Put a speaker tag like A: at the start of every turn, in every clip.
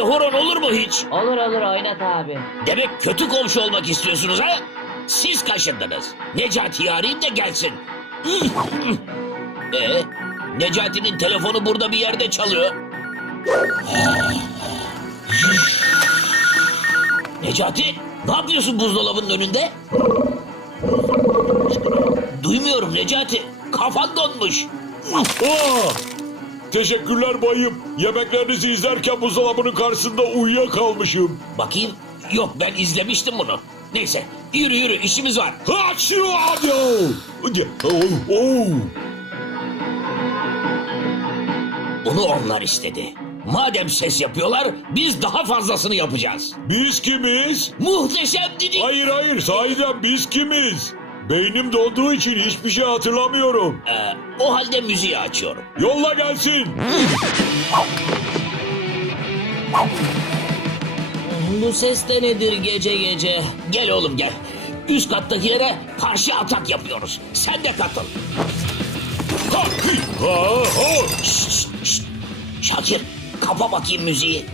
A: horon olur mu hiç?
B: Olur olur oynat abi.
A: Demek kötü komşu olmak istiyorsunuz ha? Siz kaşındınız. Necati'yi arayayım da gelsin. Necati'nin telefonu burada bir yerde çalıyor. Necati, ne yapıyorsun buzdolabının önünde? Duymuyorum Necati. Kafan donmuş.
C: Aa! Teşekkürler bayım. Yemeklerinizi izlerken buzdolabının karşısında uyuyakalmışım.
A: Bakayım. Yok, ben izlemiştim bunu. Neyse, yürü yürü, işimiz var.
C: Haçlı abi! Oh!
A: Bunu onlar istedi. Madem ses yapıyorlar, biz daha fazlasını yapacağız.
C: Biz kimiz?
A: Muhteşem Didik.
C: Hayır, sahiden biz kimiz? Beynim donduğu için hiçbir şey hatırlamıyorum.
A: O halde müziği açıyorum.
C: Yolla gelsin.
A: Bu ses de nedir gece gece? Gel oğlum gel. Üst kattakilere karşı atak yapıyoruz. Sen de katıl. Şşt. Şakir, kapa bakayım müziği.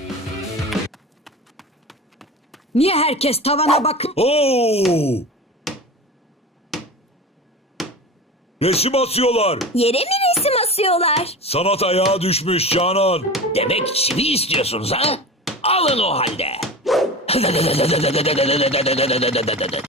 D: Niye herkes tavana bak?
C: Oo! Resim asıyorlar.
E: Yere mi resim asıyorlar?
C: Sanat ayağa düşmüş Canan.
A: Demek çivi istiyorsunuz ha? Alın o halde.